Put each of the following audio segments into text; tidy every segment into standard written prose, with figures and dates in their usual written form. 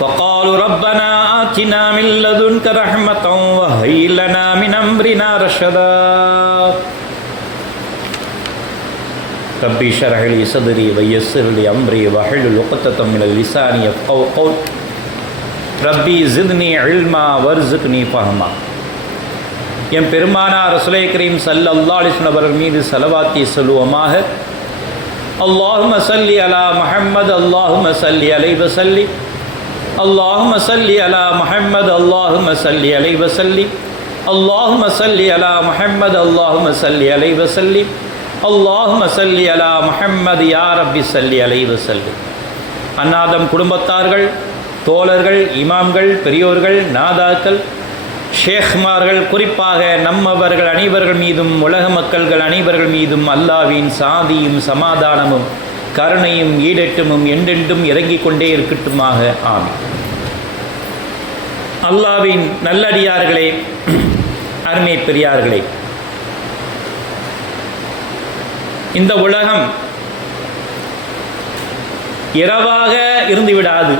فقالوا ربنا آتنا من لدنك رحمة وهيئ لنا من أمرنا رشدا رب اشرح لي صدري ويسر لي أمري واحلل عقدة من لساني يفقهوا قولي ரப்பி ஜித்னி இல்மா வர்ஸுக்னி ஃபஹ்மா. என் பெருமானார் ரசூலே கரீம் ஸல்லல்லாஹு அலைஹி வஸல்லம் அவர்கள் மீது ஸலவாத்தி சொல்லுவோமாக. அல்லாஹும்ம ஸல்லி அலா முஹம்மது அல்லாஹும்ம ஸல்லி அலைஹி வஸல்லிம் அல்லாஹும்ம ஸல்லி அலா முஹம்மது அல்லாஹும்ம ஸல்லி அலைஹி வஸல்லிம் அல்லாஹும்ம ஸல்லி அலா முஹம்மது அல்லாஹும்ம ஸல்லி அலைஹி வஸல்லிம் அல்லாஹும்ம ஸல்லி அலா முஹம்மது யா ரப்பி ஸல்லி அலைஹி வஸல்லிம். அன்னாதம் குடும்பத்தார்கள், தோழர்கள், இமாம்கள், பெரியோர்கள், நாதாக்கள், ஷேக்மார்கள், குறிப்பாக நம்மவர்கள் அனைவர்கள் மீதும் உலக மக்கள்கள் அனைவர்கள் மீதும் அல்லாஹ்வின் சாந்தியும் சமாதானமும் கருணையும் ஈடேற்றமும் என்றென்றும் இறங்கிக் கொண்டே இருக்கட்டுமாக. ஆமீன். அல்லாஹ்வின் நல்லடியார்களே, அருமை பெரியார்களே, இந்த உலகம் இரவாக இருந்து விடாது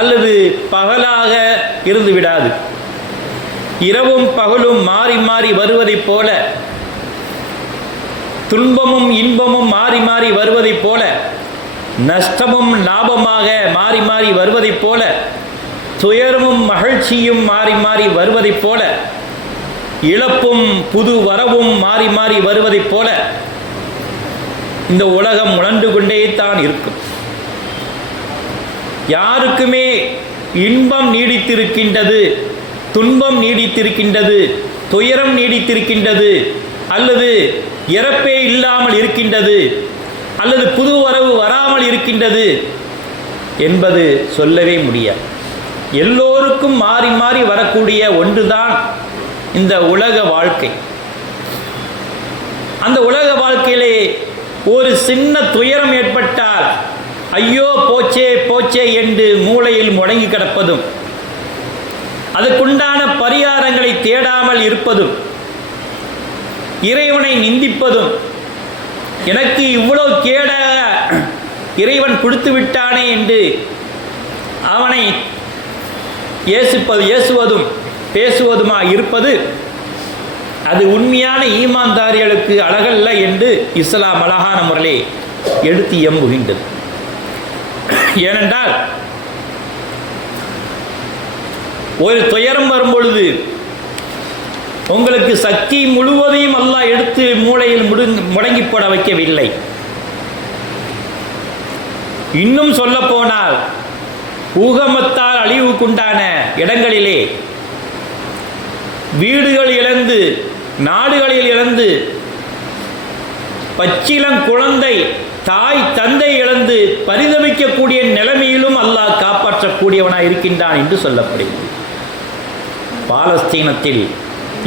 அல்லது பகலாக இருந்து விடாது. இரவும் பகலும் மாறி மாறி வருவதைப் போல, துன்பமும் இன்பமும் மாறி மாறி வருவதைப் போல, நஷ்டமும் லாபமாக மாறி மாறி வருவதைப் போல, துயரமும் மகிழ்ச்சியும் மாறி மாறி வருவதைப் போல, இழப்பும் புது வரவும் மாறி மாறி வருவதைப் போல இந்த உலகம் உணர்ந்து கொண்டே தான் இருக்கும். யாருக்குமே இன்பம் நீடித்திருக்கின்றது, துன்பம் நீடித்திருக்கின்றது, துயரம் நீடித்திருக்கின்றது, அல்லது இறப்பே இல்லாமல் இருக்கின்றது, அல்லது புது வரவு வராமல் இருக்கின்றது என்பது சொல்லவே முடியாது. எல்லோருக்கும் மாறி மாறி வரக்கூடிய ஒன்றுதான் இந்த உலக வாழ்க்கை. அந்த உலக வாழ்க்கையிலே ஒரு சின்ன துயரம் ஏற்பட்டால் ஐயோ போச்சே போச்சே என்று மூளையில் முடங்கி கிடப்பதும், அதுக்குண்டான பரிகாரங்களை தேடாமல் இருப்பதும், இறைவனை நிந்திப்பதும், எனக்கு இவ்வளவு கேடாக இறைவன் கொடுத்து விட்டானே என்று அவனை ஏசுவதும் பேசுவதுமா இருப்பது, அது உண்மையான ஈமான்தாரிகளுக்கு அழகல்ல என்று இஸ்லாம் அழகான முறையிலே எடுத்து எம்புகின்றது. ஏனென்றால் ஒரு துயரம் வரும் பொழுது உங்களுக்கு சக்தி முழுவதையும் அல்லாஹ் எடுத்து மூளையில் முடங்கி போட வைக்கவில்லை. இன்னும் சொல்ல போனால் ஊகமத்தால் அழிவுக்குண்டான இடங்களிலே வீடுகள் இழந்து, நாடுகளில் இழந்து, பச்சிளம் குழந்தை தாய் தந்தை இழந்து பரிதவிக்கக்கூடிய நிலைமையிலும் அல்லாஹ் காப்பாற்றக்கூடியவனாக இருக்கின்றான் என்று சொல்லப்படுகிறது. பாலஸ்தீனத்தில்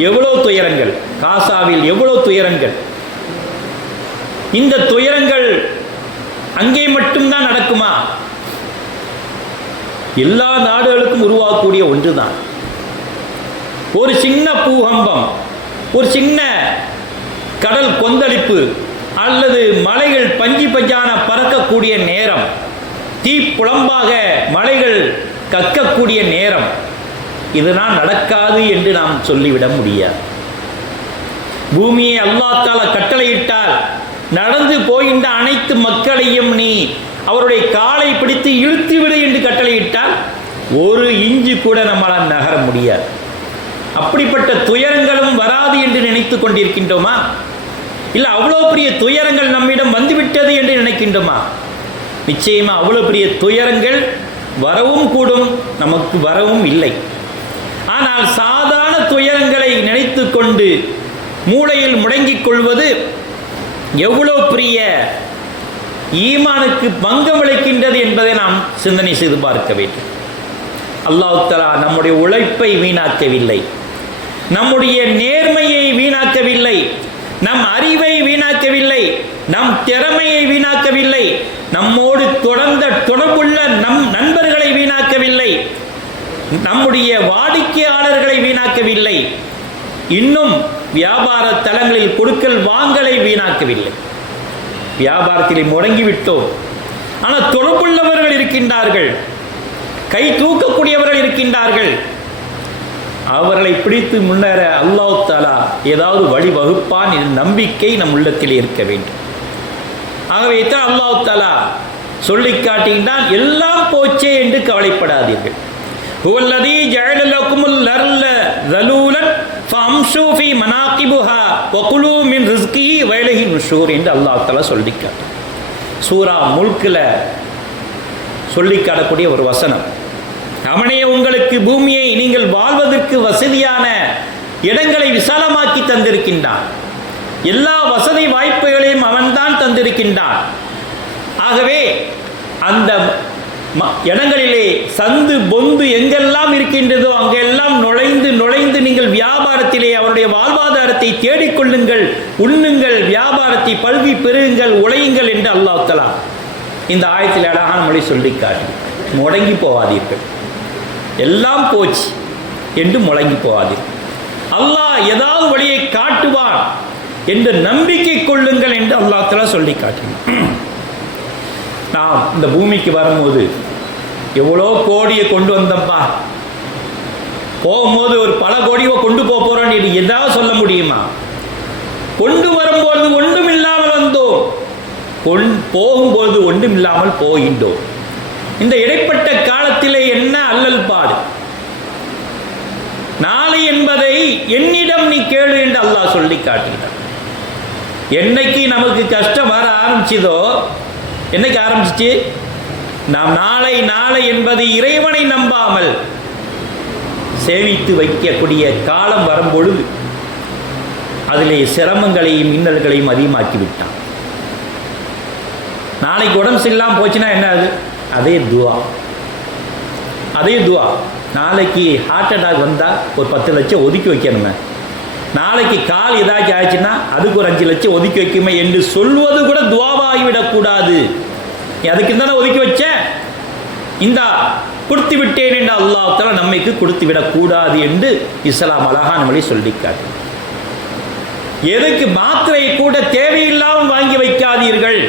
எவ்வளவு துயரங்கள், காசாவில் எவ்வளவு துயரங்கள். இந்த துயரங்கள் அங்கே மட்டும்தான் நடக்குமா? எல்லா நாடுகளுக்கும் உருவாக்கக்கூடிய ஒன்றுதான். ஒரு சின்ன பூகம்பம், ஒரு சின்ன கடல் கொந்தளிப்பு, அல்லது மலைகள் பஞ்சு பஞ்சான பறக்கக்கூடிய நேரம், தீப்புலம்பாக மலைகள் கக்கக்கூடிய நேரம், இதுதான் நடக்காது என்று நாம் சொல்லிவிட முடியாது. பூமியை அல்லாஹ் தஆலா கட்டளையிட்டால் நடந்து போகின்ற அனைத்து மக்களையும் நீ அவருடைய காலை பிடித்து இழுத்து விடு என்று கட்டளையிட்டால் ஒரு இஞ்சு கூட நம்மால் நகர முடியாது. அப்படிப்பட்ட துயரங்களும் வராது என்று நினைத்து கொண்டிருக்கின்றோமா? இல்லை அவ்வளோ பெரிய துயரங்கள் நம்மிடம் வந்துவிட்டது என்று நினைக்கின்றோமா? நிச்சயமாக அவ்வளோ பெரிய துயரங்கள் வரவும் கூடும், நமக்கு வரவும் இல்லை. ஆனால் சாதாரண துயரங்களை நினைத்து கொண்டு மூளையில் முடங்கிக் கொள்வது எவ்வளோ பெரிய ஈமானுக்கு பங்கம் விளைக்கின்றது என்பதை நாம் சிந்தனை செய்து பார்க்க வேண்டும். அல்லாஹ் தஆலா நம்முடைய உழைப்பை வீணாக்கவில்லை, நம்முடைய நேர்மையை வீணாக்கவில்லை, நம் அறிவை வீணாக்கவில்லை, நம் திறமையை வீணாக்கவில்லை, நம்மோடு தொடர்புள்ள நம் நண்பர்களை வீணாக்கவில்லை, நம்முடைய வாடிக்கையாளர்களை வீணாக்கவில்லை, இன்னும் வியாபார தலங்களில் கொடுக்கல் வாங்கலை வீணாக்கவில்லை. வியாபாரத்திலே முடங்கிவிட்டோம், ஆனால் தொடர்புள்ளவர்கள் இருக்கின்றார்கள், கை தூக்கக்கூடியவர்கள் இருக்கின்றார்கள். அவர்களை பிடித்து முன்னேற அல்லாஹ் தஆலா ஏதாவது வழி வகுப்பான் என்ற நம்பிக்கை நம் உள்ளத்தில் இருக்க வேண்டும். ஆகவே தான் அல்லாஹ் தஆலா சொல்லி காட்டுகின்றான், எல்லாம் போச்சே என்று கவலைப்படாதீர்கள். ஹுவல்லதீ ஜஅல லக்குமுல் அர்ல ஸலூலன் ஃபம்ஷூ ஃபீ மனாகிபுஹா வகுலூ மின் ரிஸ்கிஹி வஇலைஹி நுஷூர் என்று அல்லாஹ் தஆலா சொல்லி காட்டுறான். சூரா முல்க்ல சொல்லி காட்டக்கூடிய ஒரு வசனம். அவனே உங்களுக்கு பூமியை நீங்கள் வாழ்வதற்கு வசதியான இடங்களை விசாலமாக்கி தந்திருக்கின்றான். எல்லா வசதி வாய்ப்புகளையும் அவன்தான் தந்திருக்கின்றான். ஆகவே அந்த இடங்களிலே சந்து பொந்து எங்கெல்லாம் இருக்கின்றதோ அங்கெல்லாம் நுழைந்து நுழைந்து நீங்கள் வியாபாரத்திலே அவருடைய வாழ்வாதாரத்தை தேடிக்கொள்ளுங்கள், உண்ணுங்கள், வியாபாரத்தை பல்வி பெருகுங்கள், உழையுங்கள் என்று அல்லாஹ் தஆலா இந்த ஆயத்தில் அழகான மொழி சொல்லி காட்டி, முடங்கி போவாதீர்கள், எல்லாம் போச்சு என்று முடங்கி போவாதீர்கள், அல்லாஹ் ஏதாவது வழியை காட்டுவான் என்று நம்பிக்கை கொள்ளுங்கள் என்று அல்லாஹ் தஆலா சொல்லி காட்டினான். நாம் இந்த பூமிக்கு வரும்போது எவ்வளோ கோடியை கொண்டு வந்தோம்ப்பா, போகும்போது ஒரு பல கோடியை கொண்டு போகிறோம் என்று எதாவது சொல்ல முடியுமா? கொண்டு வரும்போது ஒன்றும் இல்லாமல் வந்தோம், போகும்போது ஒன்றும் இல்லாமல் போகின்றோம். இந்த இடைப்பட்ட காலத்திலே என்ன அல்லல் பாடு? நாளை என்பதை என்னிடம் நீ கேளு என்று அல்லாஹ் சொல்லி காட்டுகிறார். என்னைக்கு நமக்கு கஷ்டம் வர ஆரம்பிச்சதோ, என்னைக்கு ஆரம்பிச்சிச்சு? நாம் நாளை நாளை என்பது இறைவனை நம்பாமல் சேமித்து வைக்கக்கூடிய காலம் வரும்பொழுது அதிலே சிரமங்களையும் இன்னல்களையும் அதிகமாக்கி விட்டான். நாளைக்கு உடம்பு சரியில்லாமல் போச்சுன்னா என்ன அது? அதே துவா. நாளைக்கு ஹார்ட் அட்டாக் வந்தால் ஒரு 10 லட்சம் ஒதுக்கி வைக்கணுமே, நாளைக்கு கால் ஏதாச்சும் ஆயிடுச்சுன்னா அதுக்கு ஒரு 5 லட்சம் ஒதுக்கி வைக்குமே என்று சொல்வது கூட துவாவாகிவிடக்கூடாது. அதுக்கு தானே ஒதுக்கி வச்சேன், இந்தா கொடுத்து விட்டேன் என்று அல்லாஹ் தஆலா நம்மைக்கு கொடுத்து விடக்கூடாது என்று இஸ்லாம் அழகான வழி சொல்லிக்காட்டு. எதுக்கு மாத்திரை கூட தேவையில்லாமல் வாங்கி வைக்காதீர்கள்,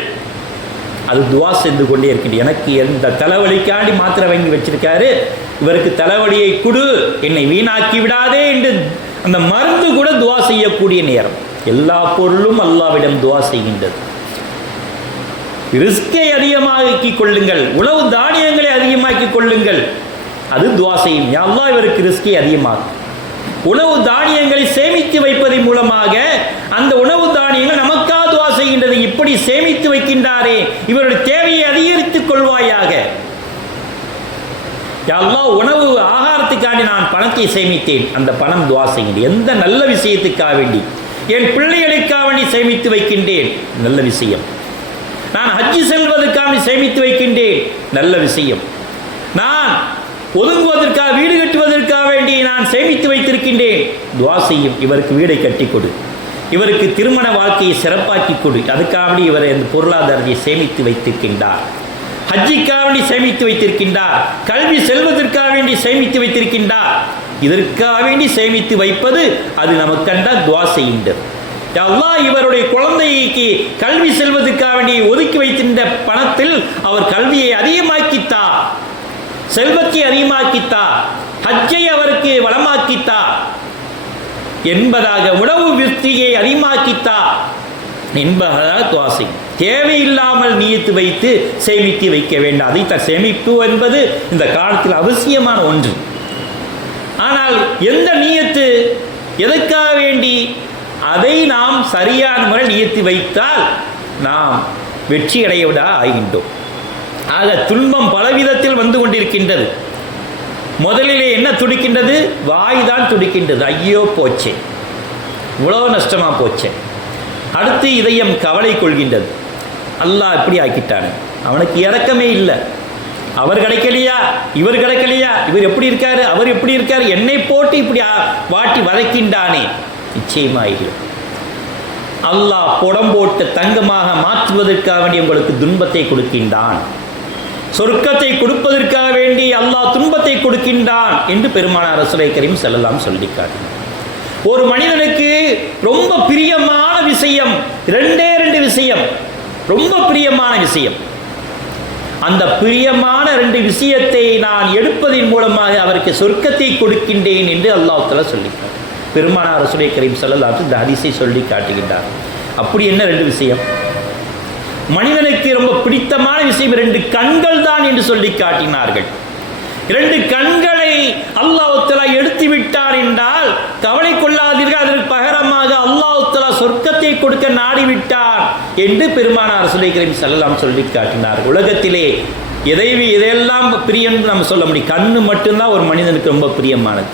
அது துவா சென்று கொண்டே இருக்கின்ற. எனக்கு எந்த தலைவலிக்காண்டி மாத்திரை வாங்கி வச்சிருக்காரு, இவருக்கு தலைவலியை கொடு, என்னை வீணாக்கி விடாதே என்று அந்த மருந்து கூட துவா செய்யக்கூடிய நேரம். எல்லா பொருளும் அல்லாஹ்விடம் துவா செய்கின்றது. ரிஸ்கை அதிகமாக்கி கொள்ளுங்கள், உணவு தானியங்களை அதிகமாக்கி கொள்ளுங்கள், அது துவா செய்யும். யா அல்லாஹ் இவருக்கு ரிஸ்கை அதிகமாக்கும். உணவு தானியங்களை சேமித்து வைப்பதன் மூலமாக அந்த உணவு தானியங்கள் நமக்காக துவா செய்கின்றது. இப்படி சேமித்து வைக்கின்றாரே, இவருடைய தேவையை அதிகரித்துக் கொள்வாயாக. யா அல்லாஹ் உணவு ஆகாரத்துக்காண்டி நான் பணத்தை சேமித்தேன், அந்த பணம் துவா செய்கின்றேன். எந்த நல்ல விஷயத்துக்காக வேண்டி, என் பிள்ளைகளுக்காக வேண்டி சேமித்து வைக்கின்றேன், நல்ல விஷயம். நான் ஹஜ்ஜி செல்வதற்காக சேமித்து வைக்கின்றேன், நல்ல விஷயம். நான் ஒதுங்குவதற்காக வீடு கட்டுவதற்காக வேண்டி நான் சேமித்து வைத்திருக்கின்றேன், துவா செய்யும். இவருக்கு வீடை கட்டி கொடு, இவருக்கு திருமண வாழ்க்கையை சிறப்பாக்கி கொடு, அதுக்காக வேண்டி இவர் இந்த பொருளாதாரத்தை சேமித்து வைத்திருக்கின்றார். ஹஜ்ஜிக்காக வேண்டி சேமித்து வைத்திருக்கின்றார், கல்வி செல்வதற்காக வேண்டி சேமித்து வைத்திருக்கின்றார். இதற்காக வேண்டி சேமித்து வைப்பது அது நமக்கென்றால் துவா செய்கின்றது. அல்லாஹ் இவருடைய குழந்தைக்கு கல்வி செல்வதற்காக வேண்டி ஒதுக்கி வைத்திருந்த பணத்தில் அவர் கல்வியை அதிகமாக்கித்தா, செல்வத்தை அதிகமாக்கித்தா, ஹஜ்ஜை அவருக்கு வளமாக்கித்தா என்பதாக, உணவு விருத்தியை அதிகமாக்கித்தா என்பதாக துவா செய்யும். தேவையில்லாமல் நியத்து வைத்து சேமித்து வைக்க வேண்டாம். அதைத்தான் சேமிப்பு என்பது இந்த காலத்தில் அவசியமான ஒன்று. ஆனால் எந்த நியத்து எதற்காக வேண்டி, அதை நாம் சரியான முறை நியத்து வைத்தால் நாம் வெற்றி அடையவிட ஆகின்றோம். ஆக துன்பம் பலவிதத்தில் வந்து கொண்டிருக்கின்றது. முதலிலே என்ன துடிக்கின்றது? வாய் தான் துடிக்கின்றது, ஐயோ போச்சே, இவ்வளோ நஷ்டமாக போச்சே. அடுத்து இதயம் கவலை கொள்கின்றது, அல்லாஹ் இப்படி ஆக்கிட்டானே, அவனுக்கு இரக்கமே இல்லை, அவர் கிடைக்கலையா, இவர் கிடைக்கலையா, இவர் எப்படி இருக்காரு, அவர் எப்படி இருக்காரு, என்னை போட்டு இப்படி வாட்டி வதைக்கின்றானே. நிச்சயமாயிரு, அல்லாஹ் புடம்போட்டு தங்கமாக மாற்றுவதற்காக வேண்டி உங்களுக்கு துன்பத்தை கொடுக்கின்றான், சொர்க்கத்தை கொடுப்பதற்காக வேண்டி அல்லாஹ் துன்பத்தை கொடுக்கின்றான் என்று பெருமானார் ரசூலுல்லாஹி கரீம் ஸல்லல்லாஹு அலைஹி சொல்லிக்காட்டு. ஒரு மனிதனுக்கு ரொம்ப பிரியமான விஷயம், 2 விஷயம், ரொம்ப பிரியமான விஷயம். அந்த பிரியமான 2 விஷயத்தை நான் எடுப்பதன் மூலமாக அவருக்கு சொர்க்கத்தை கொடுக்கின்றேன் என்று அல்லாஹ் தஆலா சொல்லிட்டார். பெருமானார் ரசூலுல்லாஹி கரீம் ஸல்லல்லாஹு அலைஹி வஸல்லம் இந்த ஹதீஸை சொல்லி காட்டுகின்றார். அப்படி என்ன 2 விஷயம்? மனிதனுக்கு ரொம்ப பிடித்தமான விஷயம் 2 கண்கள் தான் என்று சொல்லி காட்டினார்கள். 2 கண்களை அல்லாஹ் தஆலா எடுத்து விட்டார் என்றால் கவலை கொள்ளாதீர்கள், அதற்கு பகரமாக அல்லாஹ் தஆலா சொர்க்கத்தை கொடுக்க நாடிவிட்டார் என்று பெருமானார் ரசூலுல்லாஹி கரீம் ஸல்லல்லாஹு அலைஹி வஸல்லம் சொல்லி காட்டினார். உலகத்திலே எதையெல்லாம் பிரியம் நம்ம சொல்ல முடியும்? கண்ணு மட்டும்தான் ஒரு மனிதனுக்கு ரொம்ப பிரியமானது.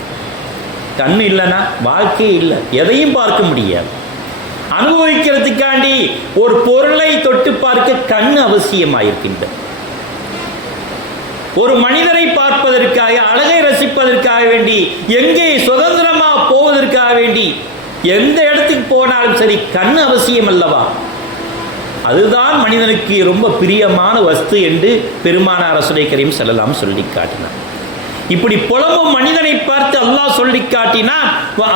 கண்ணு இல்லைன்னா வாழ்க்கையே இல்லை, எதையும் பார்க்க முடியாது. அனுபவிக்கிறதுக்காண்டி ஒரு பொருளை தொட்டு பார்க்க கண்ணு அவசியமாயிருக்கின்றது. ஒரு மனிதரை பார்ப்பதற்காக, அழகை ரசிப்பதற்காக வேண்டி, எங்கே சுதந்திரமாக போவதற்காக வேண்டி எந்த இடத்துக்கு போனாலும் சரி கண்ணு அவசியம் அல்லவா? அதுதான் மனிதனுக்கு ரொம்ப பிரியமான வஸ்து என்று பெருமானார் ரசூலுல்லாஹி கரீம் ஸல்லல்லாஹு அலைஹி வஸல்லம் சொல்லி காட்டினார். இப்படி புலம்பும் மனிதனை பார்த்து அல்லாஹ் சொல்லி காட்டினான்,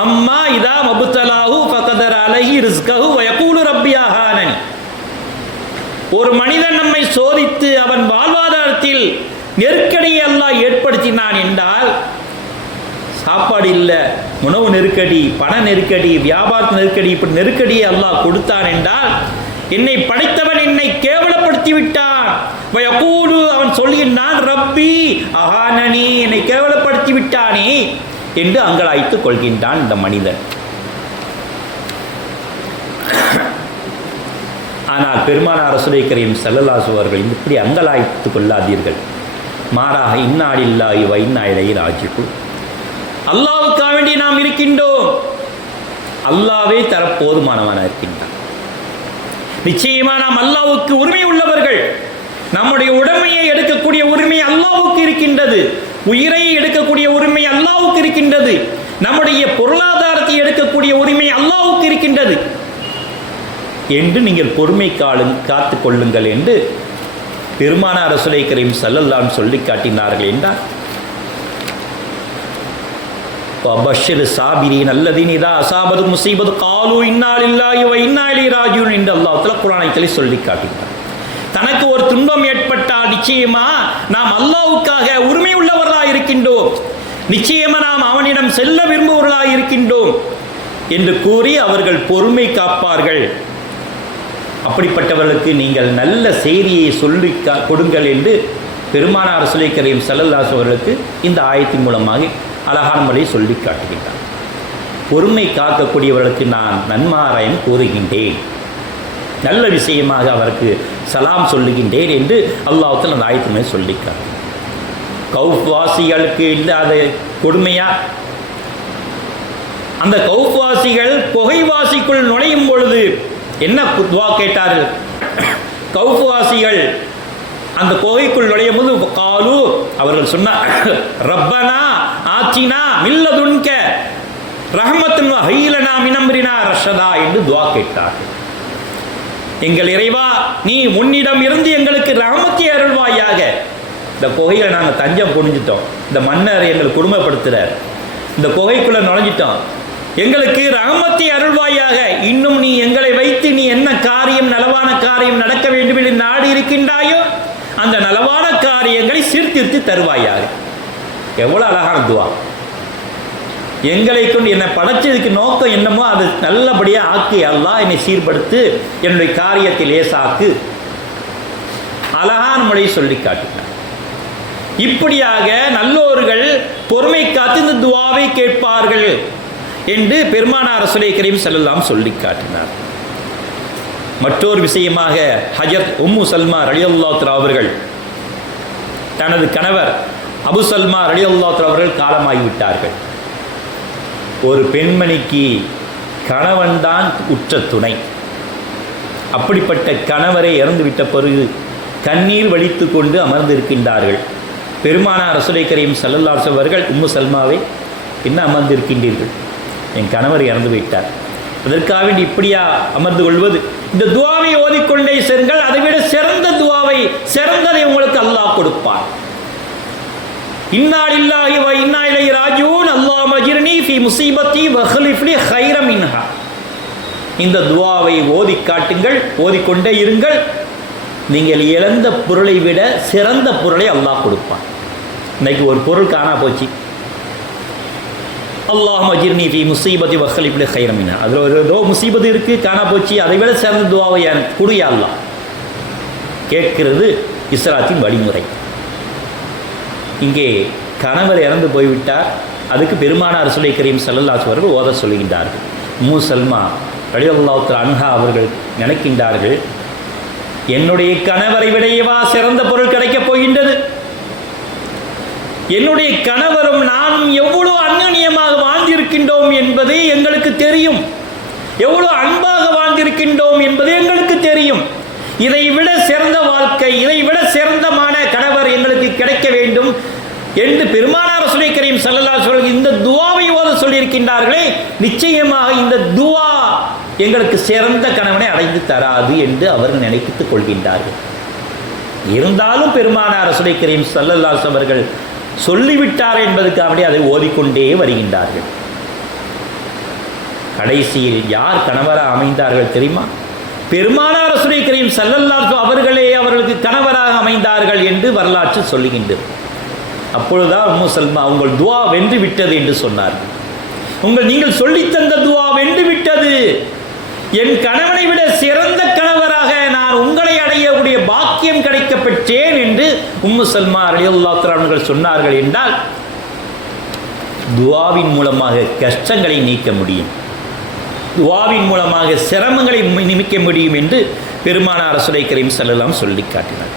அம்மா இதா மபுத்தலாஹு ஃபகதர அலைஹி ரிஸ்கஹு வயகூலு ரப்பி அஹானனி. ஒரு மனிதன் நம்மை சோதித்து அவன் வாழ்வாதாரத்தில் நெருக்கடியை அல்லாஹ் ஏற்படுத்தினான் என்றால், சாப்பாடு இல்லை, உணவு நெருக்கடி, பண நெருக்கடி, வியாபார நெருக்கடி, இப்படி நெருக்கடியை அல்லாஹ் கொடுத்தான் என்றால், என்னை படைத்தவன் என்னை கேவலப்படுத்தி விட்டான். வயகூலு, அவன் சொல்கின்றான், ரப்பி அஹானனி, என்னை கேவலப்படுத்தி விட்டானே என்று அங்கலாய்த்துக் கொள்கின்றான் இந்த மனிதன். ஆனால் பெருமானார் ரசூலுல்லாஹி கரீம் ஸல்லல்லாஹு அலைஹி வஸல்லம் அவர்கள் இப்படி அங்கலாய்த்துக் கொள்ளாதீர்கள், மாறாக இன்னா லில்லாஹி வ இன்னா இலைஹி ராஜிஊன். அல்லாஹ்வுக்காக வேண்டி நாம் இருக்கின்றோம், அல்லாஹ்வே தர போதுமானவனாக இருக்கின்றான். நிச்சயமா நாம் அல்லாஹ்வுக்கு உரிமை உள்ளவர்கள். நம்முடைய உடைமையை எடுக்கக்கூடிய உரிமை அல்லாஹ்வுக்கு இருக்கின்றது, உயிரை எடுக்கக்கூடிய உரிமை அல்லாஹ்வுக்கு இருக்கின்றது, நம்முடைய பொருளாதாரத்தை எடுக்கக்கூடிய உரிமை அல்லாஹ்வுக்கு இருக்கின்றது என்று நீங்கள் பொறுமை காத்து கொள்ளுங்கள் என்று பெருமானார் ரசூலுல்லாஹி கரீம் ஸல்லல்லாஹு அலைஹி வஸல்லம் சொல்லி காட்டினார்கள் என்றால், வபஷிர் சாபிரீன் அல்லதீன இதா அஸாபது முஸீபத்து காலு இன்னா லில்லாஹி வ இன்னா இலைஹி ராஜிஊன் என்று அல்லாஹ் தஆலா குர்ஆனில் சொல்லி காட்டினார். தனக்கு ஒரு துன்பம் ஏற்பட்டால் நிச்சயமா நாம் அல்லாஹ்வுக்காக உரிமை உள்ளவர்களாக இருக்கின்றோம், நிச்சயமா நாம் அவனிடம் செல்ல விரும்புவர்களாக இருக்கின்றோம் என்று கூறி அவர்கள் பொறுமை காப்பார்கள். அப்படிப்பட்டவர்களுக்கு நீங்கள் நல்ல செய்தியை சொல்லி கொடுங்கள் என்று பெருமானார் ரசூலுல்லாஹி கரீம் ஸல்லல்லாஹு அலைஹி வஸல்லம் அவர்களுக்கு இந்த ஆயத்தின் மூலமாக அழகான முறையை சொல்லி காட்டுகின்றார். பொறுமை காக்கக்கூடியவர்களுக்கு நான் நன்மாராயம் கூறுகின்றேன், நல்ல விஷயமாக அவருக்கு சலாம் சொல்லுகின்றேன் என்று அல்லாஹ் தஆலா அந்த ஆயத்தின் மூலம் சொல்லி காட்டு. கௌஃப் வாசிகளுக்கு இல்லாத கொடுமையா? அந்த கௌஃப் வாசிகள் புகைவாசிக்குள் நுழையும் பொழுது என்ன துவா கேட்டார்கள்? கௌஃப் வாசிகள் அந்த குகைக்குள் நுழையும் போது காலு, அவர்கள் சொன்னார், ரப்பனா ஆத்தினா மில்லதுன்க ரஹ்மத்துன் வ ஹைலனா மின் அம்ரினா ரஷதா என்று துவா கேட்டார். எங்கள் இறைவா, நீ உன்னிடம் இருந்து எங்களுக்கு ரஹ்மத்தை அருள்வாயாக. இந்த குகையில் நாங்கள் தஞ்சம் புரிஞ்சிட்டோம், இந்த மன்னர் எங்களுக்கு குடும்பப்படுத்துகிறார், இந்த குகைக்குள்ளே நுழைஞ்சிட்டோம், எங்களுக்கு ரஹ்மத்தை அருள்வாயாக. இன்னும் நீ எங்களை வைத்து நீ என்ன காரியம், நலவான காரியம் நடக்க வேண்டும் என்று நாடி இருக்கின்றாயோ அந்த நலவான காரியங்களை சீர்திருத்தி தருவாயாக. எவ்வளோ அழகான துவா! எங்களை கொண்டு என்னை படைச்சதுக்கு நோக்கம் என்னமோ அது நல்லபடியாக ஆக்கி அல்லாஹ் என்னை சீர்படுத்து, என்னுடைய காரியத்தை லேசாக்கு, அழகான முறையை சொல்லி காட்டினார். இப்படியாக நல்லோர்கள் பொறுமை காத்து இந்த துவாவை கேட்பார்கள் என்று பெருமானார் ரசூலுல்லாஹி கரீம் ஸல்லல்லாஹு அலைஹி வஸல்லம் சொல்லி காட்டினார். மற்றொரு விஷயமாக ஹஜரத் உம்மு சல்மா ரலியல்லாஹு தஆலா அவர்கள் தனது கணவர் அபு சல்மா ரலியல்லாஹு தஆலா அவர்கள் காலமாகிவிட்டார்கள். ஒரு பெண்மணிக்கு கணவன்தான் உற்ற துணை. அப்படிப்பட்ட கணவரை இறந்துவிட்ட பிறகு கண்ணீர் வடித்து கொண்டு அமர்ந்திருக்கின்றார்கள். பெருமானார் ரசூலுல்லாஹி கரீம் ஸல்லல்லாஹு அலைஹி வஸல்லம் அவர்கள் உம்மு சல்மாவை, என்ன அமர்ந்திருக்கின்றீர்கள்? என் கணவர் இறந்து விட்டார், அதற்காக வேண்டி இப்படியா அமர்ந்து கொள்வது? இந்த துவாவை ஓதிக்கொண்டே செல்லுங்கள், அதைவிட சிறந்த துவாவை, சிறந்ததை உங்களுக்கு அல்லாஹ் கொடுப்பார். இன்னா லில்லாஹி வ இன்னா இலைஹி ராஜிஊன் அல்லாஹும்ம அஜிர்னி ஃபீ முஸீபத்தி வ அக்லிஃப் லி கைரம் மின்ஹா. இந்த துவாவை ஓதி காட்டுங்கள், ஓதிக்கொண்டே இருங்கள். நீங்கள் இழந்த பொருளை விட சிறந்த பொருளை அல்லாஹ் கொடுப்பான். இன்னைக்கு ஒரு பொருள் காணா போச்சு, அல்லாஹும்ம அஜிர்னி ஃபீ முஸீபத்தி வக்லிப் லி கைரம் மின்ஹா, அதில் ஒரு ஏதோ முசீபத்து இருக்குது, காணா போச்சு, அதை விட சிறந்த துவாவை எனக்கு குடியா அல்லாஹ் கேட்கிறது இஸ்லாத்தின் வழிமுறை. இங்கே கணவர் இறந்து போய்விட்டார், அதுக்கு பெருமானார் ரசூலை கரீம் ஸல்லல்லாஹு அலைஹி அவர்கள் ஓத சொல்கின்றார்கள். உம்மு சல்மா ரலியல்லாஹு தஆலா அன்ஹா அவர்கள் நினைக்கின்றார்கள், என்னுடைய கணவரை விடையவா சிறந்த பொருள் கிடைக்கப் போகின்றது, என்னுடைய கணவரும் நானும் எவ்வளவு அந்யோன்யமாக வாழ்ந்திருக்கின்றோம் என்பது எங்களுக்கு தெரியும், எவ்வளவு அன்பாக வாழ்ந்திருக்கின்றோம் என்பது எங்களுக்கு தெரியும், இதை விட சிறந்த வாழ்க்கை, இதை விட சிறந்தமான கணவர் எங்களுக்கு கிடைக்க வேண்டும் என்று பெருமானார் ரசூலை கரீம் ஸல்லல்லாஹு அலைஹி வஸல்லம் இந்த துஆவை ஓத சொல்லியிருக்கின்றார்களே, நிச்சயமாக இந்த துஆ எங்களுக்கு சிறந்த கணவனை அடைந்து தராது என்று அவர்கள் நினைத்துக் கொள்கின்றார்கள். இருந்தாலும் பெருமானார் ரசூலை கரீம் ஸல்லல்லாஹு அலைஹி வஸல்லம் அவர்கள் சொல்லிவிட்டார் என்பதற்காக அதை ஓதிக்கொண்டே வருகின்றார்கள். கடைசியில் யார் கணவராக அமைந்தார்கள் தெரியுமா? பெருமானார் ரசூலை கரீம் ஸல்லல்லாஹு அலைஹி வஸல்லம் அவர்களே அவர்களுக்கு கணவராக அமைந்தார்கள் என்று வரலாற்று சொல்லுகின்றது. அப்பொழுதுதான் உம்மு சல்மா உங்கள் துஆ வென்று விட்டது என்று சொன்னார்கள். நீங்கள் சொல்லித்தந்த துஆ வென்று விட்டது, என் கணவனை விட சிறந்த கணவராக நான் உங்களை அடையக்கூடிய பாக்கியம் கிடைக்க பெற்றேன் என்று உம்மு சல்மா ரலியல்லாஹு தஆலா அவர்கள் சொன்னார்கள். என்றால் துஆவின் மூலமாக கஷ்டங்களை நீக்க முடியும், துஆவின் மூலமாக சிரமங்களை நீக்க முடியும் என்று பெருமானார் ரசூலை கரீம் ஸல்லல்லாஹு அலைஹி சொல்லி காட்டினார்.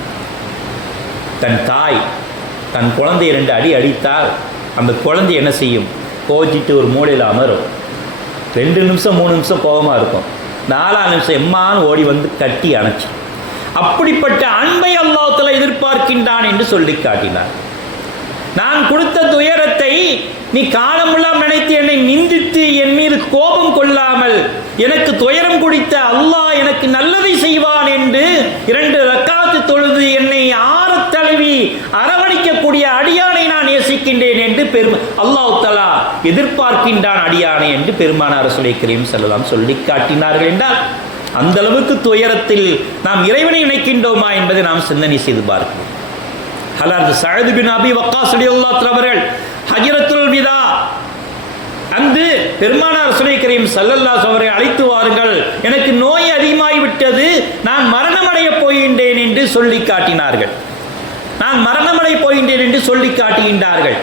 தன் தாய் தன் குழந்தை 2 அடி அடித்தால் அந்த குழந்தை என்ன செய்யும்? கோச்சிட்டு ஒரு மூலையில் அமரும். 2 நிமிஷம் 3 நிமிஷம் கோபமாக இருக்கும், 4ஆம் நிமிஷம் எம்மான்னு ஓடி வந்து கட்டி அணைச்சி. அப்படிப்பட்ட அன்பை அல்லாஹ் தஆலா எதிர்பார்க்கின்றான் என்று சொல்லி காட்டினார். நான் கொடுத்த துயரத்தை நீ காலமெல்லாம் நினைத்து என்னை நிந்தித்து என் மீது கோபம் கொள்ளாமல் எனக்கு துயரம் குடித்த அல்லாஹ் எனக்கு நல்லதை செய்வான் என்று 2 ரக்காத்து தொழுது என்னை ஆறத் தழுவி அரவணைக்கக்கூடிய அடியானை நான் நேசிக்கின்றேன் என்று அல்லாஹ் தஆலா எதிர்பார்க்கின்றான் அடியானை என்று பெருமானார் ரசூலை கரீம் ஸல்லல்லாஹு அலைஹி சொல்லி காட்டினார்கள். என்றால் அந்த அளவுக்கு துயரத்தில் நாம் இறைவனை நினைக்கின்றோமா என்பதை நாம் சிந்தனை செய்து பார்க்கிறோம். ஹலரத் சஅத் பின் அபி வக்காஸ் ரலியல்லாஹு தஆலா அவர்கள் ஹஜ்ரத்துல் விதா அன்று பெருமானார் ரசூலை கரீம் ஸல்லல்லாஹு அலைஹி அவரை அழைத்து வாருங்கள், எனக்கு நோய் அதிகமாகிவிட்டது, நான் மரணமடைய போகின்றேன் என்று சொல்லி காட்டினார்கள். நான் மரணமடைய போகின்றேன் என்று சொல்லி காட்டுகின்றார்கள்.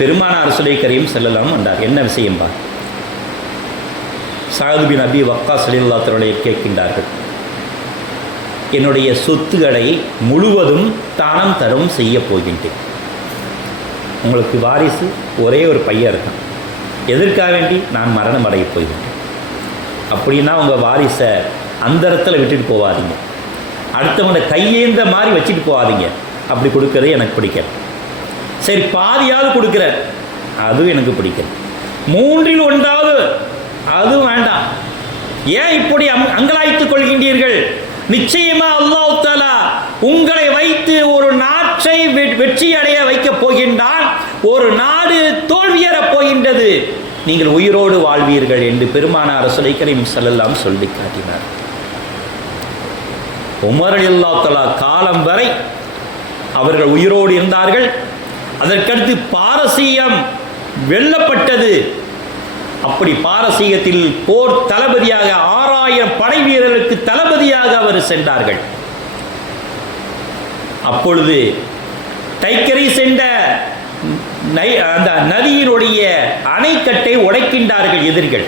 பெருமானார் ரசூலை கரீம் ஸல்லல்லாஹு அலைஹி வஸல்லம் என்ன விஷயம் பார். சஅத் பின் அபி வக்காஸ் ரலியல்லாஹு தஆலா கேட்கின்றார்கள், என்னுடைய சொத்துக்களை முழுவதும் தானம் தரும் செய்ய போகின்றேன். உங்களுக்கு வாரிசு ஒரே ஒரு பையன் இருக்கான், எதற்காக வேண்டி நான் மரணம் அடைய போகின்றேன். அப்படின்னா உங்கள் வாரிசை அந்த இடத்துல விட்டுட்டு போகாதீங்க, அடுத்தவங்க கையேந்த மாதிரி வச்சுட்டு போகாதீங்க, அப்படி கொடுக்கறது எனக்கு பிடிக்கல. சரி பாதியாவது கொடுக்குற, அதுவும் எனக்கு பிடிக்கல. 3இல் 1வது அதுவும் வேண்டாம். ஏன் இப்படி அங்கலாய்த்துக் கொள்கின்றீர்கள்? நிச்சயமா அல்லாஹ் தஆலா உங்களை வைத்து ஒரு நாட்டை வெற்றி அடைய வைக்கப் போகின்றான், ஒரு நாடு தோல்வியறப் போகின்றது, நீங்கள் உயிரோடு வாழ்வீர்கள் என்று பெருமானார் ரசூலை கரீம் ஸல்லல்லாஹு அலைஹி சொல்லி காட்டினார். உமர் ரலியல்லாஹு தஆலா காலம் வரை அவர்கள் உயிரோடு இருந்தார்கள். அதற்கடுத்து பாரசீகம் வெல்லப்பட்டது. அப்படி பாரசீகத்தில் போர் தளபதியாக 6000 படை வீரர்களுக்கு தளபதியாக அவர் சென்றார்கள். அப்பொழுது தைக்கரை சென்ற அந்த நதியினுடைய அணைக்கட்டை உடைக்கின்றார்கள் எதிரிகள்.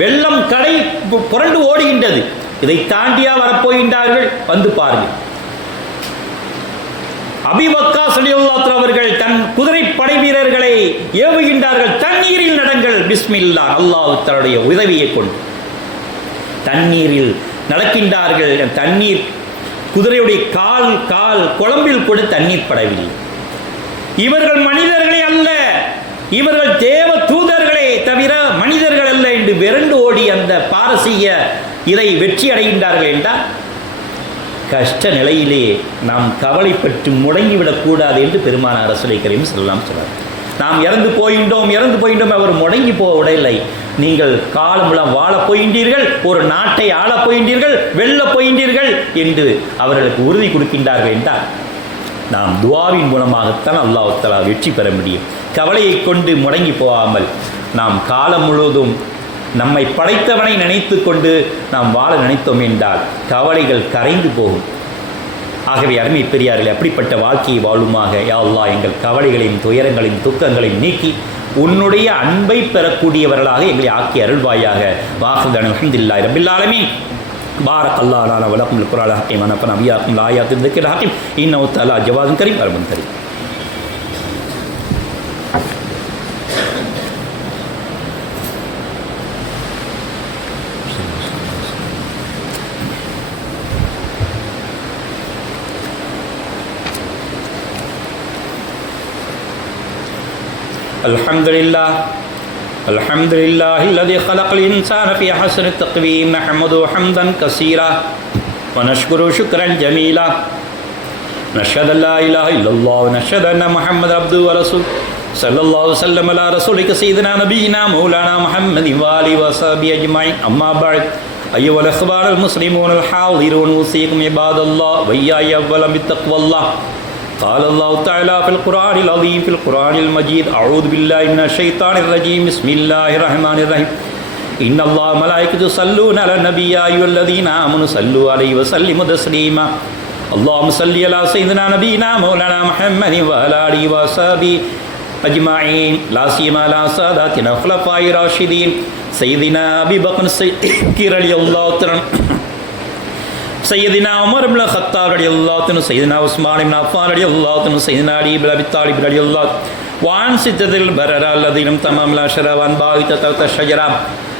வெள்ளம் கடை புரண்டு ஓடுகின்றது. இதை தாண்டியா வரப்போகின்றார்கள்? வந்து பாருங்கள். அபீ வக்காஸ் ரலியல்லாஹு தஆலா அவர்கள் தன் குதிரை படை வீரர்களை ஏவுகின்றார்கள், தண்ணீரில் நடங்கள் பிஸ்மில்லாஹ், அல்லாஹ் தஆலாவுடைய உதவியை கொண்டு தண்ணீரில் நடக்கின்றார்கள். தண்ணீர் குதிரையுடைய கால் கால் குழம்பில் கூட தண்ணீர் படவில்லை. இவர்கள் மனிதர்களே அல்ல, இவர்கள் தேவ தூதர்களே தவிர மனிதர்கள் அல்ல என்று விரண்டு ஓடி அந்த பாரசீக இதை வெற்றி அடைகின்றார்கள். என்றால் கஷ்ட நிலையிலே நாம் கவலைப்பட்டு முடங்கிவிடக்கூடாது என்று பெருமானார் ரசூலை கரீம் ஸல்லல்லாஹு அலைஹி வஸல்லம் சொன்னார். நாம் இறந்து போகின்றோம் அவர் முடங்கி போக விடவில்லை. நீங்கள் காலமுலாம் வாழப் போகின்றீர்கள், ஒரு நாட்டை ஆளப் போகின்றீர்கள், வெல்லப் போகின்றீர்கள் என்று அவர்களுக்கு உறுதி கொடுக்கின்றார்கள் என்றால் நாம் துஆவின் மூலமாகத்தான் அல்லாஹ் தஆலா வெற்றி பெற முடியும். கவலையை கொண்டு முடங்கி போகாமல் நாம் காலம் முழுவதும் நம்மை படைத்தவனை நினைத்து கொண்டு நாம் வாழ நினைத்தோம் என்றால் கவலைகள் கரைந்து போகும். ஆகவே அருமை பெரியார்களே, அப்படிப்பட்ட வாழ்க்கையை வாழுமாக யா அல்லாஹ் எங்கள் கவலைகளையும் துயரங்களையும் துக்கங்களையும் நீக்கி உன்னுடைய அன்பை பெறக்கூடியவர்களாக எங்களை ஆக்கி அருள்வாயாக. வாஹிதன் அல்ஹம்துலில்லாஹி ரப்பில் ஆலமீன். بارك الله لنا ولكم القرآن الحكيم ونفعنا وإياكم بالآيات والذكر الحكيم إنه تعالى جواد كريم رب كريم. الحمد لله الذي خلق الإنسان في حسن التقويم نحمده حمدا كثيرا ونشكره شكرا جميلا نشهد أن لا إله إلا الله ونشهد أن محمد عبده ورسوله صلى الله وسلم على رسولك سيدنا نبينا مولانا محمد وآله وصحبه أجمعين أما بعد أيها الأخوان المسلمون الحاضرون أوصيكم عباد الله وإياي أولا بتقوى الله. قال الله تعالى في القرآن العظيم في القرآن المجيد أعوذ بالله من الشيطان الرجيم بسم الله الرحمن الرحيم إن الله ملائكته يصلون على النبي يا أيها الذين آمنوا صلوا عليه وسلموا تسليما اللهم صل على سيدنا نبينا مولانا محمد وعلى آله وصحبه أجمعين لا سيما على ساداتنا الخلفاء الراشدين سيدنا أبي بكر الصديق رضي الله عنه سيدنا عمر بن الخطاب رضي الله عنه سيدنا عثمان بن عفان رضي الله عنه سيدنا علي بن أبي طالب رضي الله عنه وعن ستة البررة الذين تمام العشرة وعن باقية الشجرة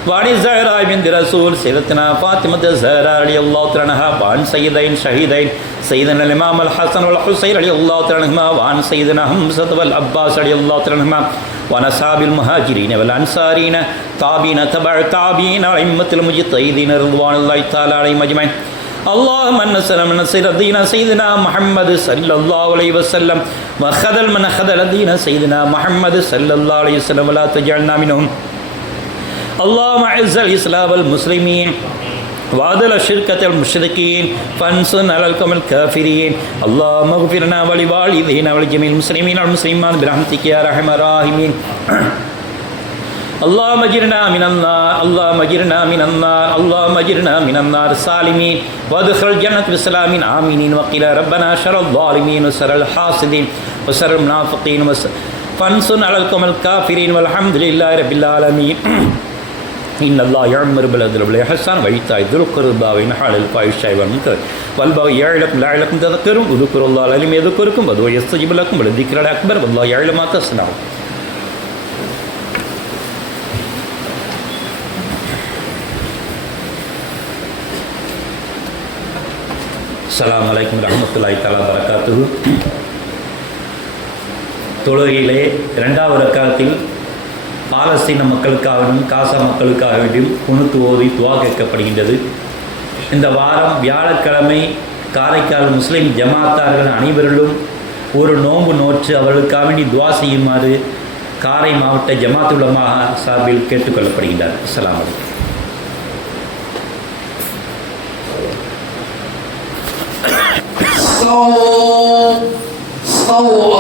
وعن الزهراء بنت رسول سيدتنا فاطمة الزهراء رضي الله عنها وعن سيدين شهيدين سيدنا الإمام الحسن والحسين رضي الله عنهما وعن سيدنا حمزة والعباس رضي الله عنهما وعن أصحاب المهاجرين والأنصارين تابعين تبع تابعين وأئمة المجتهدين رضوان الله تعالى عليهم أجمعين. اللهم نصر من نصر الدين سيدنا محمد صلى الله عليه وسلم وخذل من خذل الدين سيدنا محمد صلى الله عليه وسلم ولا تجعلنا منهم. اللهم اعز الإسلام والمسلمين وأذل الشرك المشركين فانصرنا على القوم الكافرين. اللهم اغفر لنا ولوالدينا ولجميع المسلمين والمسلمات برحمتك يا أرحم الراحمين. اللهم اجرنا من النار اللهم اجرنا من النار اللهم اجرنا من النار سالمين وادخل الجنة بسلام آمنين وقيل ربنا شر الظالمين وشر الحاسدين وشر المنافقين فانصرنا على القوم الكافرين والحمد لله رب العالمين. إن الله يأمر بالعدل والإحسان وإيتاء ذي القربى وينهى عن الفحشاء والمنكر والبغي يعظكم لعلكم تذكرون اذكروا الله العظيم يذكركم وادعوه يستجب لكم وللذكر الأكبر والله يعلم ما تصنعون. அஸ்ஸலாமு அலைக்கும் வரஹ்மத்துல்லாஹி தஆலா பரகாத்துஹு. தொழுகையிலே இரண்டாவது ரக்காத்தில் பாலஸ்தீன மக்களுக்காகவும் காசா மக்களுக்காகவும் குனுத்து ஓதி துவா கேட்கப்படுகின்றது. இந்த வாரம் வியாழக்கிழமை காரைக்கால் முஸ்லிம் ஜமாத்தார்கள் அனைவரிலும் ஒரு நோன்பு நோற்று அவர்களுக்காக வேண்டி துவா செய்யுமாறு காரை மாவட்ட ஜமாத் உலமா சார்பில் கேட்டுக்கொள்ளப்படுகின்றார். அஸ்ஸலாமு அலைக்கும். الله